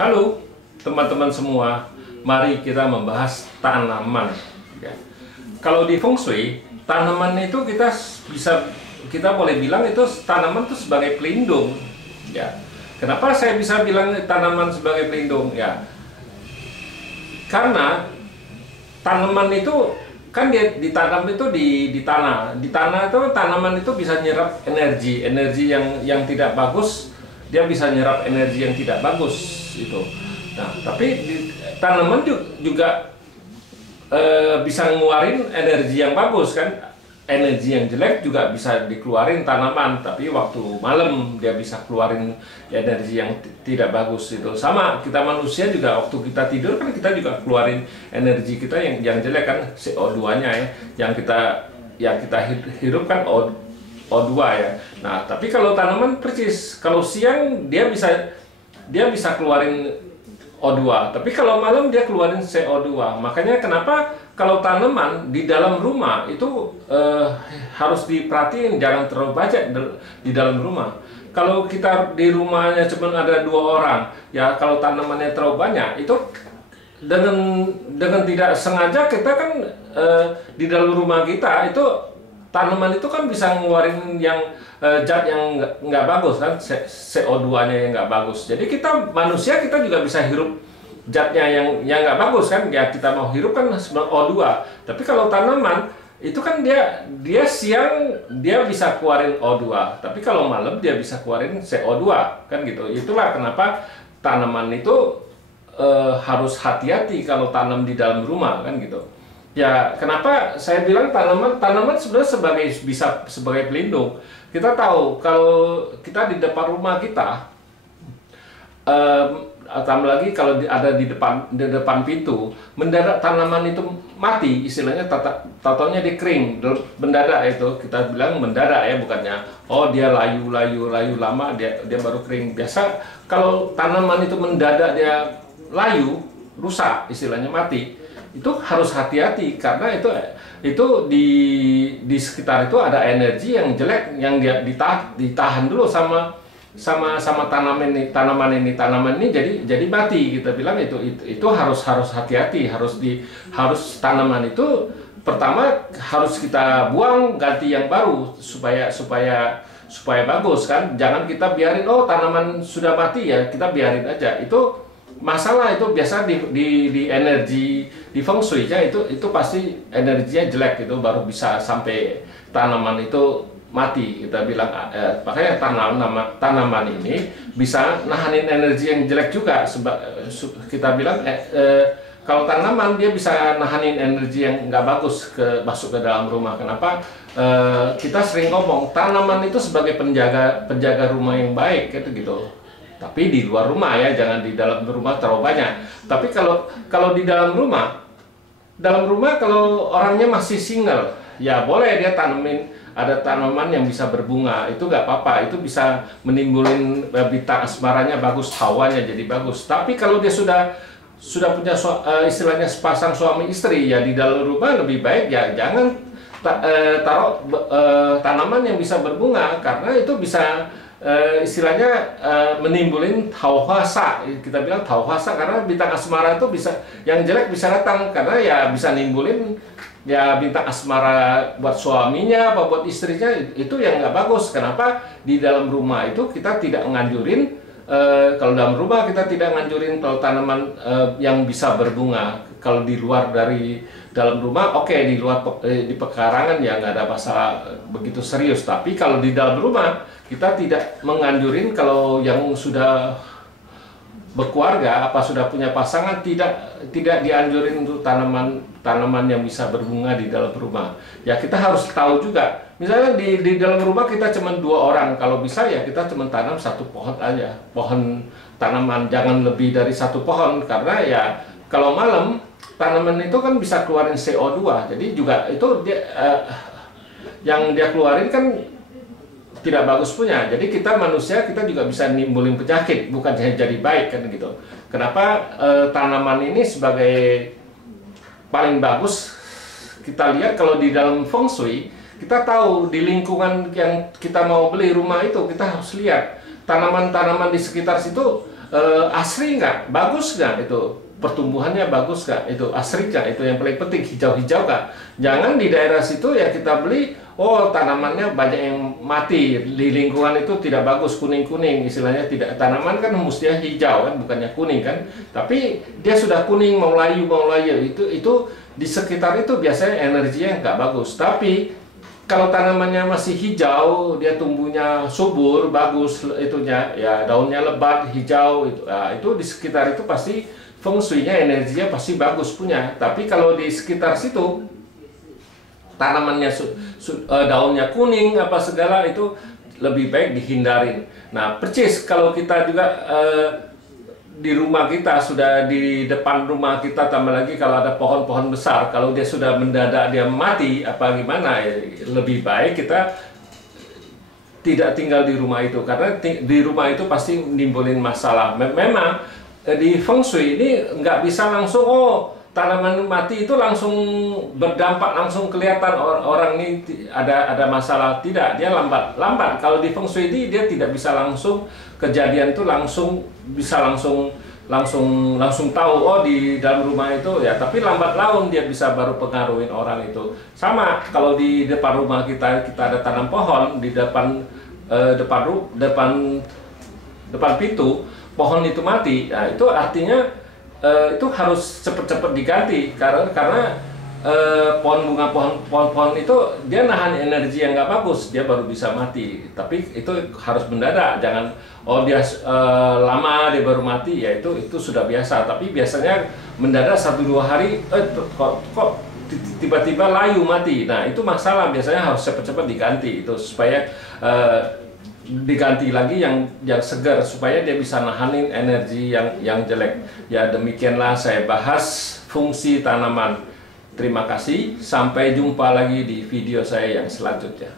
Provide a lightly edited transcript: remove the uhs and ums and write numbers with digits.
Halo teman-teman semua, mari kita membahas tanaman. Ya. Kalau di Feng Shui, tanaman itu kita boleh bilang itu tanaman itu sebagai pelindung. Ya. Kenapa saya bisa bilang tanaman sebagai pelindung? Ya, karena tanaman itu kan dia ditanam itu di tanah. Di tanah itu tanaman itu bisa nyerap energi yang tidak bagus. Dia bisa nyerap energi yang tidak bagus itu. Nah, tapi tanaman juga bisa ngeluarin energi yang bagus kan. Energi yang jelek juga bisa dikeluarin tanaman, tapi waktu malam dia bisa keluarin energi yang tidak bagus itu. Sama kita manusia juga waktu kita tidur kan kita juga keluarin energi kita yang jelek kan, CO2-nya ya, yang kita hirup kan O2 ya. Nah, tapi kalau tanaman persis, kalau siang dia bisa keluarin O2, tapi kalau malam dia keluarin CO2. Makanya kenapa kalau tanaman di dalam rumah itu harus diperhatiin, jangan terlalu banyak di dalam rumah. Kalau kita di rumahnya cuma ada 2 orang, ya kalau tanamannya terlalu banyak, itu dengan tidak sengaja kita kan di dalam rumah kita itu tanaman itu kan bisa ngeluarin yang zat yang nggak bagus kan, CO2-nya yang nggak bagus. Jadi kita manusia kita juga bisa hirup zatnya yang nggak bagus kan, ya kita mau hirup kan O2. Tapi kalau tanaman itu kan dia siang dia bisa keluarin O2, tapi kalau malam dia bisa keluarin CO2 kan gitu. Itulah kenapa tanaman itu harus hati-hati kalau tanam di dalam rumah kan gitu. Ya, kenapa saya bilang tanaman sebenarnya bisa sebagai pelindung. Kita tahu kalau kita di depan rumah kita, tambah lagi kalau ada di depan pintu, mendadak tanaman itu mati, istilahnya tatonya dikering, mendadak itu kita bilang mendadak ya, bukannya oh dia layu lama dia baru kering. Biasa kalau tanaman itu mendadak dia layu, rusak, istilahnya mati. Itu harus hati-hati karena itu di sekitar itu ada energi yang jelek yang dia ditahan dulu sama tanaman ini jadi mati. Kita bilang itu harus hati-hati, harus tanaman itu pertama harus kita buang, ganti yang baru supaya bagus kan. Jangan kita biarin tanaman sudah mati ya kita biarin aja. Itu masalah itu biasa di energi di Feng Shui-nya itu pasti energinya jelek, itu baru bisa sampai tanaman itu mati. Kita bilang makanya tanaman ini bisa nahanin energi yang jelek juga. Kita bilang kalau tanaman dia bisa nahanin energi yang nggak bagus masuk ke dalam rumah. Kenapa? Kita sering ngomong tanaman itu sebagai penjaga rumah yang baik gitu. Tapi di luar rumah ya, jangan di dalam rumah terlalu banyak. Tapi kalau di dalam rumah kalau orangnya masih single, ya boleh dia ada tanaman yang bisa berbunga, itu nggak apa-apa, itu bisa menimbulin bintang asmaranya bagus, hawanya jadi bagus. Tapi kalau dia sudah punya istilahnya sepasang suami istri, ya di dalam rumah lebih baik ya jangan taruh tanaman yang bisa berbunga, karena itu bisa istilahnya menimbulin tauhasa. Kita bilang tauhasa karena bintang asmara itu bisa, yang jelek bisa datang karena ya bisa nimbulin ya bintang asmara buat suaminya apa buat istrinya, itu yang nggak bagus. Kenapa? Di dalam rumah itu kita tidak nganjurin, kalau dalam rumah kita tidak nganjurin kalau tanaman yang bisa berbunga. Kalau di luar dari dalam rumah oke, di luar di pekarangan ya nggak ada masalah begitu serius. Tapi kalau di dalam rumah kita tidak menganjurin, kalau yang sudah berkeluarga apa sudah punya pasangan tidak dianjurin untuk tanaman yang bisa berbunga di dalam rumah. Ya kita harus tahu juga. Misalnya di dalam rumah kita cuma 2 orang, kalau bisa ya kita cuma tanam 1 pohon aja, pohon tanaman, jangan lebih dari 1 pohon, karena ya kalau malam tanaman itu kan bisa keluarin CO2, jadi juga itu yang dia keluarin kan tidak bagus punya. Jadi kita manusia kita juga bisa nimbulin penyakit, bukan jadi baik kan gitu. Kenapa tanaman ini sebagai paling bagus kita lihat kalau di dalam Feng Shui, kita tahu di lingkungan yang kita mau beli rumah itu kita harus lihat tanaman-tanaman di sekitar situ asri nggak, bagus nggak itu pertumbuhannya, bagus nggak itu, asri nggak, itu yang paling penting, hijau-hijau nggak. Jangan di daerah situ ya kita beli, oh tanamannya banyak yang mati, di lingkungan itu tidak bagus, kuning-kuning istilahnya, tidak, tanaman kan mestinya hijau kan, bukannya kuning kan, tapi dia sudah kuning, mau layu itu di sekitar itu biasanya energinya nggak bagus. Tapi kalau tanamannya masih hijau, dia tumbuhnya subur, bagus itunya, ya daunnya lebat, hijau, itu di sekitar itu pasti feng shui-nya, energinya pasti bagus punya. Tapi kalau di sekitar situ tanamannya daunnya kuning apa segala, itu lebih baik dihindarin. Nah, percis kalau kita juga di rumah kita, sudah di depan rumah kita, tambah lagi kalau ada pohon-pohon besar, kalau dia sudah mendadak dia mati apa gimana, ya, lebih baik kita tidak tinggal di rumah itu, karena di rumah itu pasti nimbulin masalah. Memang di feng shui ini nggak bisa langsung, oh tanaman mati itu langsung berdampak, langsung kelihatan orang ini ada masalah. Tidak, dia lambat. Kalau di feng shui ini dia tidak bisa langsung kejadian itu bisa langsung tahu, oh di dalam rumah itu ya, tapi lambat laun dia bisa baru pengaruhin orang itu. Sama kalau di depan rumah kita ada tanam pohon di depan pintu, pohon itu mati, nah itu artinya itu harus cepet-cepet diganti, karena pohon itu dia nahan energi yang nggak bagus, dia baru bisa mati. Tapi itu harus mendadak, jangan oh dia lama dia baru mati, ya itu sudah biasa. Tapi biasanya mendadak 1-2 hari kok tiba-tiba layu mati. Nah itu masalah, biasanya harus cepat-cepat diganti itu, supaya diganti lagi yang segar, supaya dia bisa nahanin energi yang jelek. Ya demikianlah saya bahas fungsi tanaman. Terima kasih, sampai jumpa lagi di video saya yang selanjutnya.